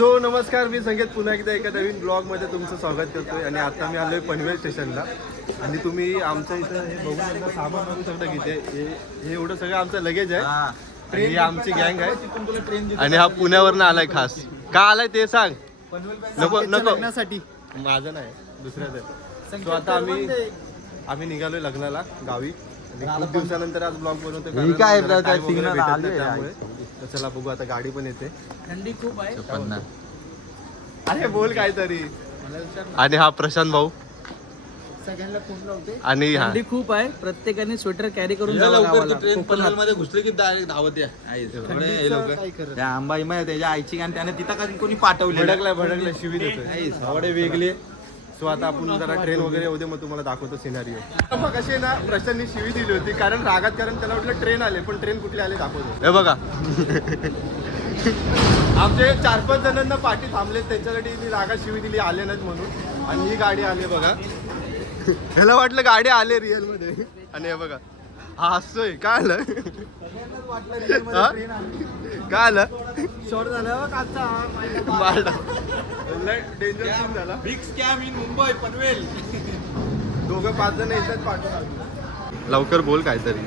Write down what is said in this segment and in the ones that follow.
So नमस्कार, मी संकेत पुन्हा एकदा एका नवीन ब्लॉगमध्ये तुमचं स्वागत करतोय. आणि आता मी आलोय पनवेल स्टेशनला. आणि तुम्ही आमच्या इथं हे बघू शकता, सामान बघू शकता की हे एवढं सगळं आमचं लगेज आहे. आणि ही आमची गँग आहे. आणि हा पुण्यावरनं आलाय खास. का आलाय ते सांग. नको नको, माझं नाही, दुसऱ्याचं. सो आता आम्ही निघालोय लग्नाला गावी. आणि खूप दिवसानंतर आज ब्लॉग बनवतोय. त्यामुळे चला बघू, आता गाडी पण येते. थंडी खूप आहे. अरे बोल काहीतरी. आणि हा प्रशांत भाऊ. सगळ्यांना खूप लावते. आणि हा थंडी खूप आहे, प्रत्येकाने स्वेटर कॅरी करून जावं गावाला. कोकणात मध्ये घुसले की डायरेक्ट धावत या त्या आंबाई मध्ये त्याच्या आईची आणि त्याने तिथं कधी कोणी पाठवले भडकलाय शिवी देतोय. आवडे वेगळे. सो आता आपण जरा ट्रेन वगैरे होते, मग तुम्हाला दाखवतो सिनारिओ. मग कशी ना, प्रशांतनी शिवी दिली होती कारण त्याला वाटलं ट्रेन आले, पण ट्रेन कुठले आले दाखवतो. हे बघा आमचे 4-5 जणांना पाठी थांबलेत, त्यांच्यासाठी मी रागात शिवी दिली आले नाहीत म्हणून. आणि ही गाडी आली बघा. ह्याला वाटलं गाडी आले रिअल मध्ये. आणि हे बघा हा हसतोय. काय आलं काय आलं शॉर्ट झालं डेंजर सीन झाला. Big scam in Mumbai Panvel. दोघं 5 जण येतात पाठवून. लवकर बोल काहीतरी.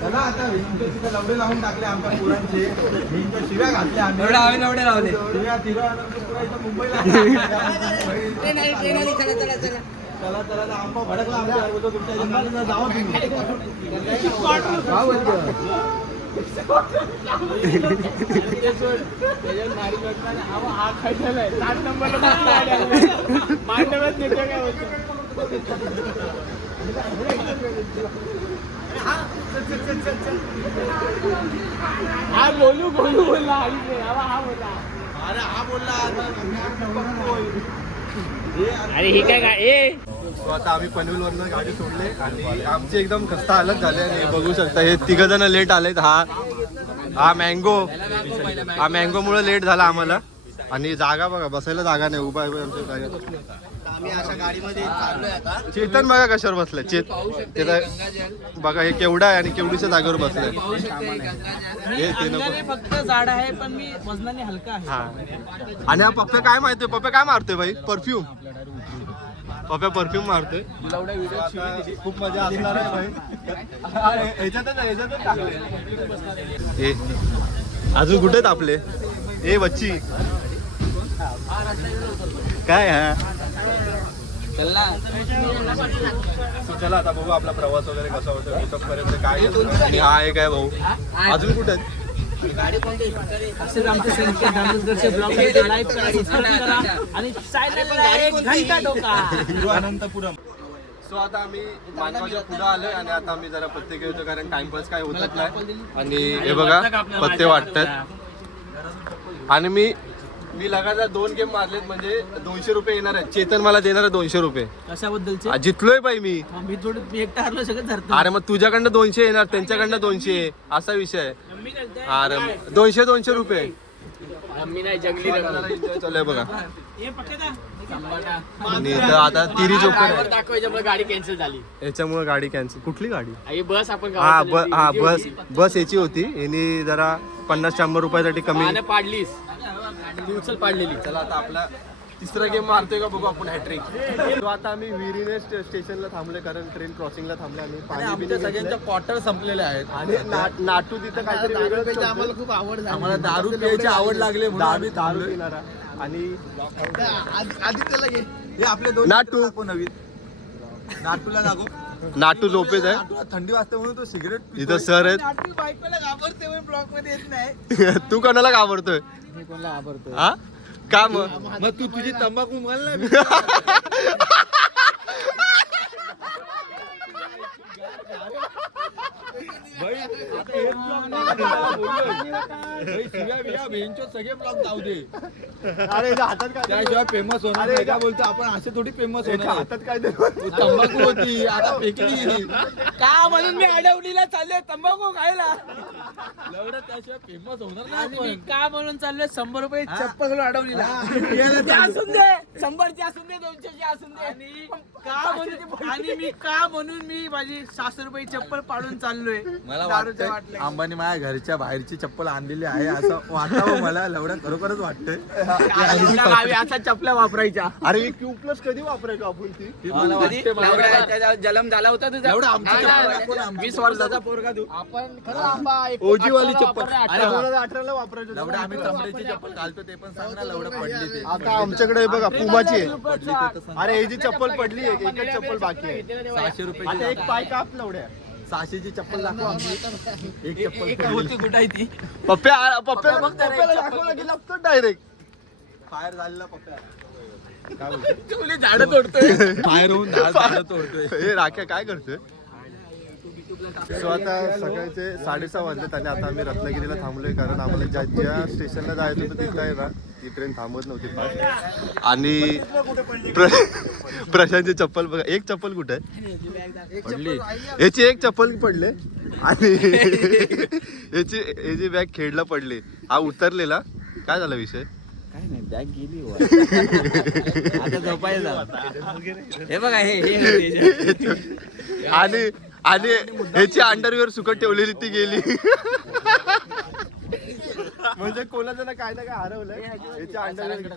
चला आता तिथे लवडे लावून टाकले आमच्या पोरांचे. शिव्या घातल्या आम्ही. लवडे लावले. शिव्या तिथं मुंबईला. चला चला आंबा भडकला आमच्या. तुमच्या जावा बोलू बोलला. हा बोलला. अरे हा बोलला. अरे हे काय सो आता आम्ही पनवेलवरनं गाडी सोडले. आणि आमची एकदम खस्ता हालत झाली. आणि बघू शकता हे 3 जण लेट आलेत. हा मँगो मुळे लेट झाला आम्हाला. आणि जागा बघा, बसायला जागा नाही. उभा आहे आमच्या जागा. आम्ही अशा गाडीमध्ये चाललोय आता. चेतन बघा कशावर बसलाय. बघा हे केवढा आहे आणि केवढीच्या जागेवर बसलाय. ते नको. फक्त जाड आहे, पण मी वजनाने हलका आहे. हा. आणि हा पप्प्या काय माहितीये, पप्प्या काय मारतोय भाई? परफ्यूम. पप्प्या परफ्यूम मारतोय. खूप मजा असणार आहे भाई. ह्याच्यातच टाकले. अजून कुठे तापले? ए बच्ची काय हा. चला आता बघू आपला प्रवास वगैरे कसा होतो, इथपर्यंत काय. आणि हा एक आहे भाऊ. अजून कुठे आहेत? असेच आमचे संकेत दामोदरचे ब्लॉग लाईव्ह करा, सबस्क्राइब करा आणि चॅनलला एक घंटा टोका. तिरुअनंतपुरम. सो आता आम्ही मानवाच्या पुढे आलोय. आणि आता आम्ही जरा पत्ते घेतो कारण टाइमपास काय होतच नाही. आणि हे बघा पत्ते वाटतात. आणि मी लगातार 2 गेम मारलेत, म्हणजे 200 रुपये येणार आहेत. चेतन मला देणार आहे 200 रुपये. कशाबद्दलचे? जितलोय बाई मी. मी एकटा हरलो, सगळं धरतो. अरे मग तुझ्याकडनं 200 येणार, त्यांच्याकडनं 200, असा विषय आहे. अरे 200 रुपये. चालू बघा. आणि आता तिरी जोकर दाखवायच्यामुळे गाडी कॅन्सल झाली. याच्यामुळे गाडी कॅन्सल. कुठली गाडी? बस आपण हा बस याची होती. यांनी जरा 50-100 रुपयासाठी कमी पाडलीस. पाडलेली. चला आता आपला तिसरा गेम मारतोय का बघू आपण. हॅट्रिक. तो आता आम्ही विहिरीने स्टेशनला थांबलोय कारण ट्रेन क्रॉसिंगला थांबले. आम्ही पाणी सगळ्यांच्या क्वार्टर संपलेले आहेत. आणि नाटू तिथं काहीतरी वेगळं. आम्हाला खूप आवड झाली. आम्हाला दारू प्यायची आवड लागली म्हणून आम्ही दारू थांबलोय. पिणारा. आणि आदित्यला घे. हे आपले 2 नाटू. नवीन नाटूला लागो. नाटू झोपेत आहे. नाटूला थंडी वाजते म्हणून तो सिगरेट इथं सर आहेत. नाटू बायकोला घाबरते, ब्लॉग मध्ये येत नाही. तू कोणाला घाबरतोय? मी कोणाला घाबरतो? हा का मग तू तुझी तंबाखू म्हण ना. सगळे ब्लॉग जाऊ दे. अरे हातात काय? त्याशिवाय फेमस होणार नाही. काय बोलतो आपण असे थोडी फेमस होणार. हातात काय ते? तंबाखू होती आता फेकली. का म्हणून मी अडवणीला चाललोय तंबाखू खायला. एवढं त्याशिवाय फेमस होणार आणि मी नाही. का म्हणून चाललोय 100 रुपये चप्पल घालून अडवणीला. ते असून दे, 100ची असून दे, 200ची असून दे. आणि मी का म्हणून माझी 600 रुपये चप्पल पाडून चाललोय. चाललोय मला दारूच्या वाटतं बाटल्या. अंबानी माझ्या घरच्या बाहेरची चप्पल आणलेली आहे असं वाटावं मला लवड्या खरोखरच वाटतंय आपल्या गावी असा चपल्या वापरायच्या अरे ही क्यू प्लस कधी वापरायचो आपण ती मला वाटते त्याचा जन्म झाला होता तुझा एवढं आमची चप्पल दाखव ना, आमची 20 वर्षाचा पोरगा तू आपण खरं आंबा OG वाली चप्पल. अरे 2018 वापरायचो लवडा आम्ही चमड्याची चप्पल घालतो ते पण सांग ना लवडं पडली ते आता आमच्याकडे हे बघा पुमाची आहे पडली ते तर सांग. अरे ही जी चप्पल पडली आहे एकच चप्पल बाकी आहे 600 रुपये आता एक पाय काप लवड्या 600 ची चप्पल दाखव आमची एक चप्पल एक होती कुठं आहे ती पप्प्याला दाखवला की लागतो डायरेक्ट फायर झालेला पप्पा काय बोलतो तुला झाडं तोडतोय फायर होऊन झाड तोडतोय हे राख्या काय करतोय सो आता सकाळचे 6:30 वाजलेत आणि आता आम्ही रत्नागिरीला थांबलोय कारण आम्हाला ज्या स्टेशनला जायचं होतं तिथं आहे ना ती ट्रेन थांबत नव्हती फास्ट आणि प्रशांतची चप्पल बघा एक चप्पल कुठे आहे पडली याची एक चप्पल पडले आणि याची बॅग खेडला पडली हा उतरलेला काय झाला विषय काय नाही बॅग गेली आता झोपायला हे बघा हे आणि आणि ह्याची अंडरवेअर सुकट ठेवलेली ती गेली म्हणजे कोणाचं ना काय हरवलंय ह्याची अंडरवेअर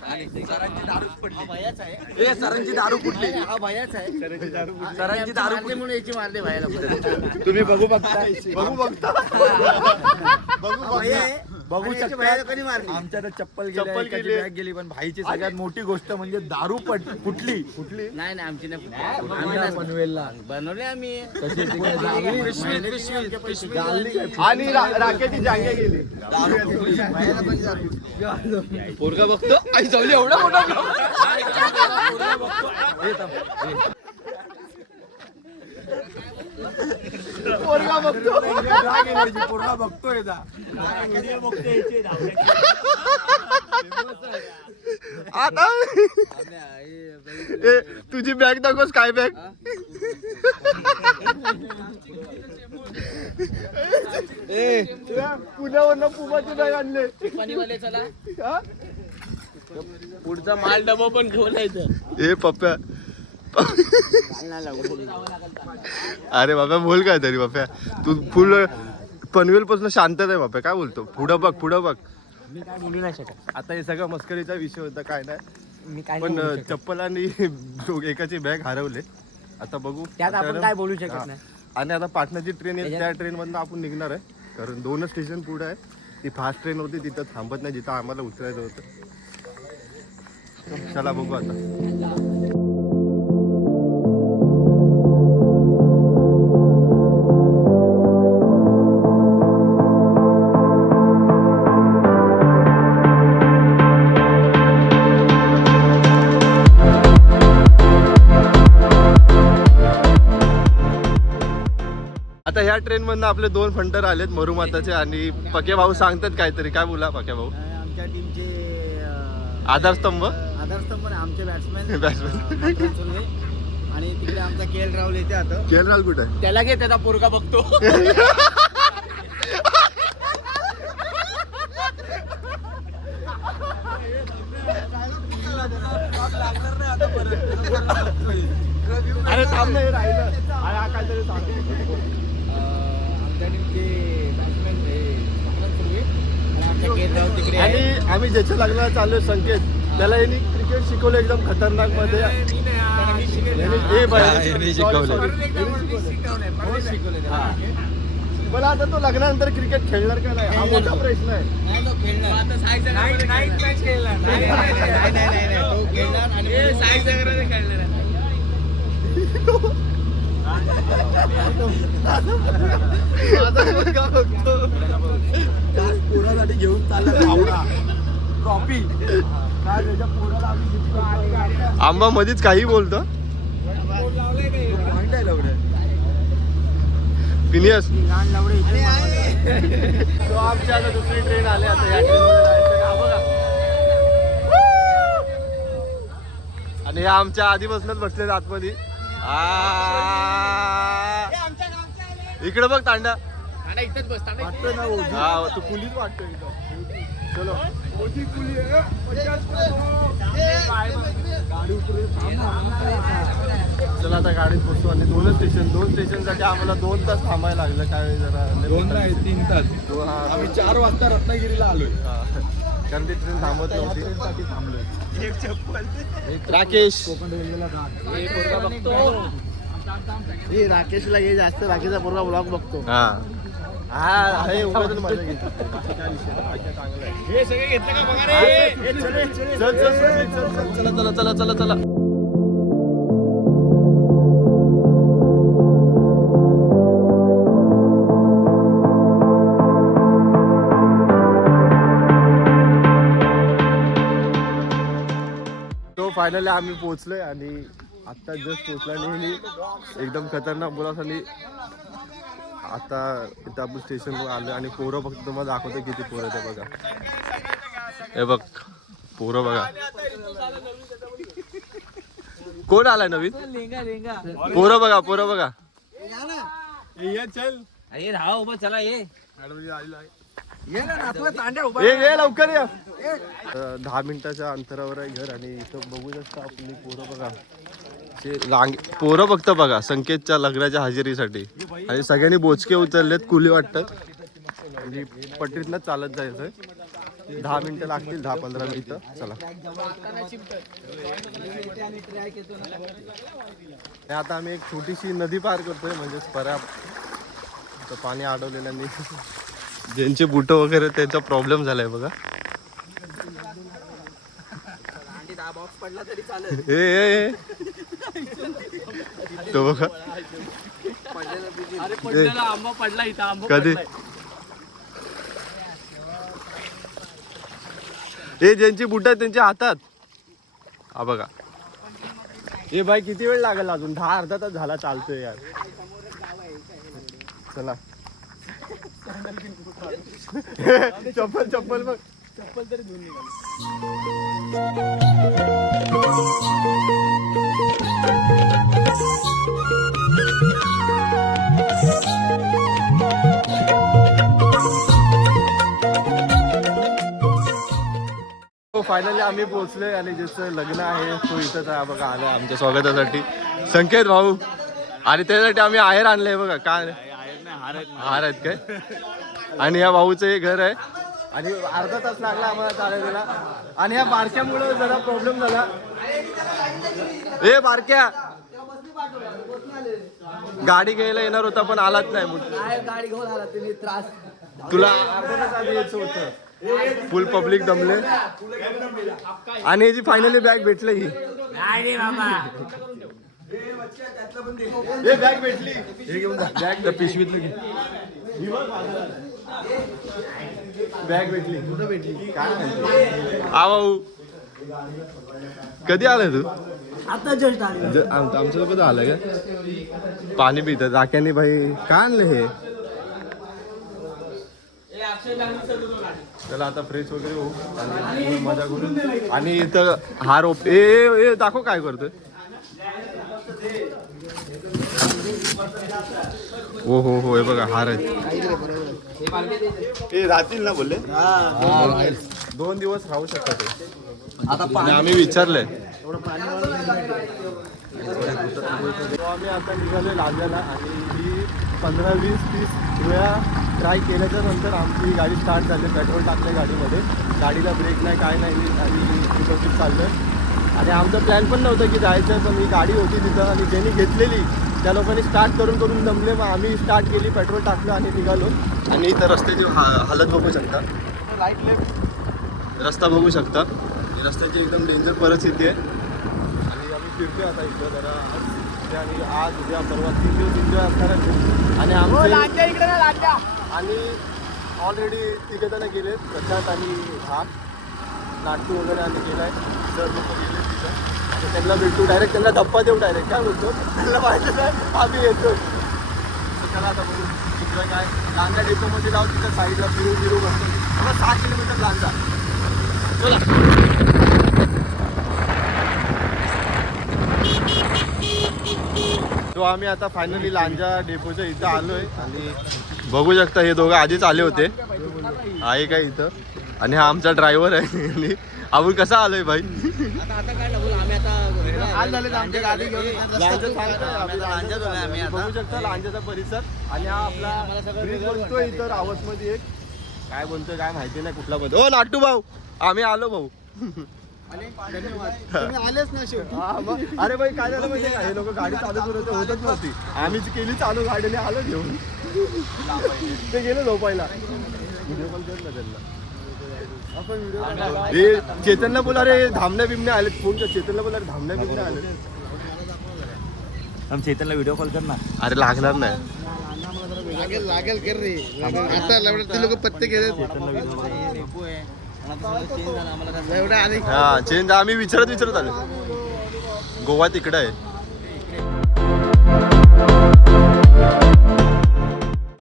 सरांची दारूच पडली भयाच आहे ए सरांची दारू फुटली हा भयाच आहे सरांची दारू फुटली म्हणून याची मारले भयाला तुम्ही बघू बघता बघू शकता कधी मारली आमच्या तर चप्पल चप्पल गेली गेली. बॅग गेली पण भाईची सगळ्यात मोठी गोष्ट म्हणजे दारू फुटली नाही नाही आमची नाही आम्ही ना पनवेलला बनवले आम्ही कशी ती काय झाली? आणि राखेची जांग्या गेली पोरगा बघतो आई जाऊली एवढा मोठा पोरगा बघतो पोरगा बघतोय आता ए, तुझी बॅग दाखवस काय बॅग पुण्यावरनं पुमाची बॅग आणले पाणीवाले चला हा? पुढचा माल डबा पण घेऊन यायचं ए पप्प्या अरे बाप्या बोल काय तरी बाप्या तू फुल पनवेल पासून शांतता आहे बाप्या काय बोलतो पुढं बघ मी काय बोलू नाही शकत आता हे सगळं मस्करीचा विषय होता काय नाही मी काय पण चप्पल आणि एकाची बॅग हरवले आता बघू त्यात आपण कारण- काय बोलू शकत हा. नाही. आणि आता पाटणाची ट्रेन आहे त्या ट्रेन मधनं आपण निघणार आहे कारण 2 स्टेशन पुढे आहे ती फास्ट ट्रेन होती तिथं थांबत नाही जिथं आम्हाला उतरायचं होतं चला बघू आता आता ह्या ट्रेन मधनं आपले 2 फंटर आलेत मरुमाताचे आणि पके भाऊ सांगतात काहीतरी काय बोला पके भाऊ आमच्या टीमचे आधारस्तंभ आधारस्तंभ आमचे बॅट्समॅन Batsman. आणि तिकडे आमचा के.एल. राहुल येते आता केरळ कुठे आहे त्याला घे त्याचा पोरगा बघतो अरे थांब नाही राहिलं अरे हा काहीतरी सांग आमच्या टीमचे बॅट्समॅन आमच्या के.एल. राहुल तिकडे आहे. आणि आम्ही ज्याच्या लग्नाला चाललोय संकेत त्याला यांनी क्रिकेट शिकवलं एकदम खतरनाक मध्ये यांनी शिकवलं. मला आता तो लग्नानंतर क्रिकेट खेळणार का नाही हा मोठा प्रश्न आहे नाही तो खेळणार. तो खेळणार आणि पोरासाठी घेऊन चालला ट्रॉफी आंबा मध्येच काही बोलतो पॉइंट आहे लवडं फिनियस लहान लावडे तो आमची आता दुसरी ट्रेन आली आता या ट्रेनमध्ये जायचं का बघा. आणि ह्या आमच्या आधीपासूनच बसलेत आतमध्ये इकडे बघ तांडा वाटतोय ना ओझी. हा तू कुलीच वाटतोय एकदम. चलो ओझी कुली आहे. गाडी उतरू. चला आता गाडीत बसतो आणि दोन स्टेशनसाठी आम्हाला 2 तास थांबायला लागलं. काय जरा 3 तास आम्ही 4 वाजता रत्नागिरीला आलोय. कारण ती ट्रेन थांबत नव्हती. राकेश राकेशला हे जास्त राकेशचा पूर्ण ब्लॉग बघतो. हा हा हे उगाच मजा घेतो. हे सगळे घेतलं का बघा रे. चला तो फायनली आम्ही पोहोचलोय आणि आता जस्ट पोहोचला आणि एकदम खतरनाक बोलास आणि आता इथं आपण स्टेशनवर आलो आणि पोरं फक्त तुम्हाला दाखवतो किती पोरं ते बघा. हे बघ पोरं बघा. कोण आलाय नवीन? पोरं बघा. चल अरे राहा उभा चला ये. ये लवकर या. 10 मिनिटाच्या अंतरावर आहे घर आणि इथं बघू शकता आपली पोरं बघा. पोरं फक्त बघा संकेतच्या लग्नाच्या हजेरीसाठी आणि सगळ्यांनी बोचके उचललेत. कुली वाटतात म्हणजे पटरीतनं चालत जायचंय. 10 मिनिटं लागतील. 10-15 मिनिटं. चला आता आम्ही एक छोटीशी नदी पार करतोय म्हणजे परत पाणी अडवलेल्यांनी ज्यांचे बुट वगैरे त्याचा प्रॉब्लेम झालाय बघा. ए तो बघा आंबा पडला इथं. कधी हे ज्यांची बुट आहेत त्यांच्या हातात. हा बघा. हे बाई किती वेळ लागेल अजून? 10-अर्धा तास झाला चालतोय यार. चला चप्पल बघ. चप्पल तरी घेऊन निघाली. फायनली आम्ही पोहोचलोय आणि ज्याचं लग्न आहे तो इथंच आहे बघा. आला आमच्या स्वागतासाठी संकेत भाऊ आणि त्यासाठी आम्ही आहेर आणलंय बघा. काय हार आहेत काय? आणि या भाऊचं हे घर आहे आणि अर्धा तास लागला आम्हाला चालायला आणि ह्या बारक्यामुळे जरा प्रॉब्लेम झाला. ए बारक्या गाडी घ्यायला येणार होता पण आलाच नाही. गाडी घेऊन आला तुम्ही त्रास. तुला अर्धा तास आधी यायचं होतं. फुल पब्लिक दमले आणि याची फायनली बॅग भेटली. ही बॅग भेटली. हे घेऊन बॅग तर पिशवीतली बॅग भेटली. कुठं भेटली काय माहिती. आ भाऊ कधी आलाय तू? आता जस्ट आले. आमच्यासोबत आलं का? पाणी पितं जाक्याने भाई. काय आणलं हे? चला आता फ्रेश वगैरे होऊ आणि मजा करू. आणि इथं हार ए दाखव काय करतोय. हो हे बघा हार आहेत. हे राहतील ना बोलले. 2 दिवस राहू शकतात. आता आम्ही विचारलंय. आम्ही आता निघालोय लांजाला आणि ही 15-20-30 वेळा ट्राय केल्याच्या नंतर आमची गाडी स्टार्ट झाली. पेट्रोल टाकलं गाडीमध्ये. गाडीला ब्रेक नाही काय नाही आणि व्यवस्थित चाललं. आणि आमचा प्लॅन पण नव्हतं की जायचं पण ही गाडी होती तिथं आणि ज्यांनी घेतलेली त्या लोकांनी स्टार्ट करून दमले. मग आम्ही स्टार्ट केली पेट्रोल टाकलं आणि निघालो. आणि इथं रस्त्याची हालत बघू शकता. राईट लेफ्ट रस्ता बघू शकता. रस्त्याची एकदम डेंजर परिस्थिती आहे आणि आम्ही फिरतोय आता इथं जरा. आणि आज उद्या परवा 3 दिवस एन्जॉय असणार आहे. आणि आमचे आणि ऑलरेडी 3 जण गेले. प्रशांत आणि हा नाटू वगैरे आम्ही गेला आहे. सर लोक गेले तिथं आणि त्यांना भेटू डायरेक्ट. त्यांना धप्पा देऊ डायरेक्ट. काय बोलतो त्यांना माहिती आहे आम्ही येतो. त्याला आता बघू तिकडं काय लांजा डेपोमध्ये जाऊ. तिथं साईडला फिरू बसतो. 6 किलोमीटर लांजा. चला तो आम्ही आता फायनली लांजा डेपोच्या इथं आलोय आणि बघू शकता हे दोघं आधीच आले होते. आहे काय इथं आणि हा आमचा ड्रायव्हर आहे. आणि आपण कसा आलोय भाई? आता काय लागू आम्ही आता आज झाले आमची गाडी घेऊन बघू शकता लांजाचा परिसर. आणि हा आपला ब्रिज बनतोय इथं रावस मध्ये एक. काय बोलतोय काय माहिती नाही कुठला बद्दल. ओ नाटू भाऊ आम्ही आलो भाऊ. आलेच ना शेवटी. अरे भाई काय झालं माहिती का, हे लोक गाडी चालू करत होतच नव्हती. आम्ही जी केली चालू गाडीने आलो घेऊन. ते गेलो झोपायला. व्हिडिओ कॉल कर ना त्यांना. हे चेतनला बोला रे धामण्या बिमण्या आले. फोन कर चेतनला बोला रे धामण्या बिमण्या आले. आम चेतनला व्हिडिओ कॉल कर ना. अरे लागणार नाही. लागेल कर रे. आता ते लोक पत्ते घेतात. हा चेंज आम्ही विचारत आलो. गोवा तिकडे आहे.